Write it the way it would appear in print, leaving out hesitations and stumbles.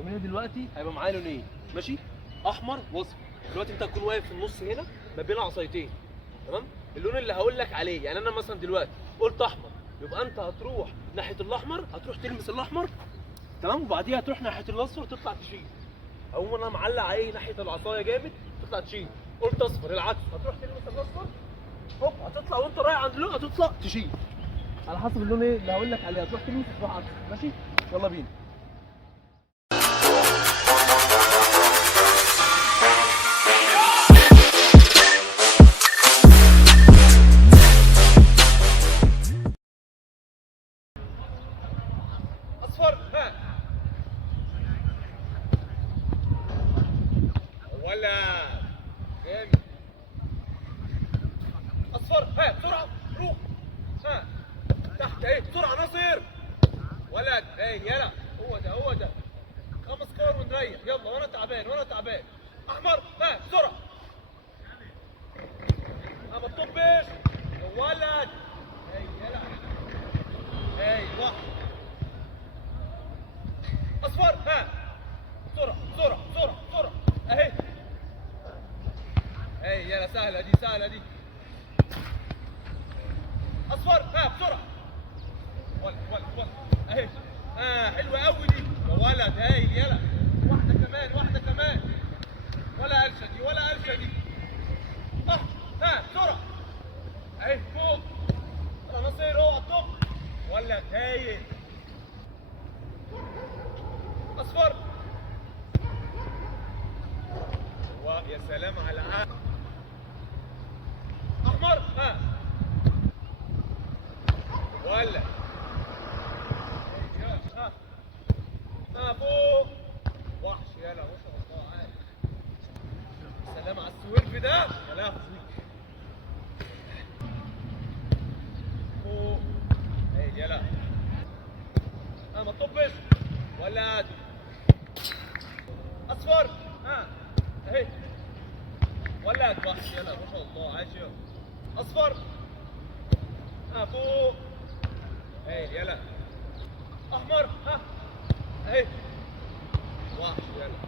ومن دلوقتي هيبقى معايا لونين ماشي، احمر واصفر. دلوقتي انت هتكون واقف في النص هنا ما بين عصايتين، تمام؟ اللون اللي هقول لك عليه، يعني انا مثلا دلوقتي قلت احمر، يبقى انت هتروح ناحيه الاحمر، هتروح تلمس الاحمر، تمام؟ وبعديها هتروح ناحيه الاصفر تطلع تشيل. اقوم انا معلق عليه ناحيه العصايه جامد تطلع تشيل. قلت اصفر العكس، هتروح تلمس الاصفر هوب هتطلع، وانت رايح عند اللون هتطلع تشيل. على حسب اللون ايه اللي هقول لك عليه، هتروح تلمس تروح عكس. ماشي؟ يلا بينا. اصفر ها ولا جامد. اصفر ها بسرعه روح ها تحت اهي بسرعه ناصر ولد اهي يلا. هو ده هو ده. 5 كور ونريح يلا. وانا تعبان وانا تعبان. احمر ها بسرعه. ما تطبش يا ولد. اهي يلا ايوه. اصفر ها بسرعه بسرعه بسرعه بسرعه اهي اهي يلا. سهله دي سهله دي. اصفر ها بسرعه ولد ولد ولد اهي. حلوه قوي دي يا ولد. هايل يلا. واحده كمان واحده كمان. ولا قلشه دي ولا قلشه دي. ها بسرعه اهي فوق. ناصر اوعى تطب. ولد هايل. اصفر. يا سلام على العقل. احمر ها ولد. فوق. وحش يلا ما شاء الله عادي. سلام على السويرف ده يا لهوي. فوق اهي يلا. ما تطبش ولد. اصفر ها اهي ولد. وحش يلا ما شاء الله عايش يلا. اصفر فوق اهي يلا. احمر ها اهي. وحش يلا.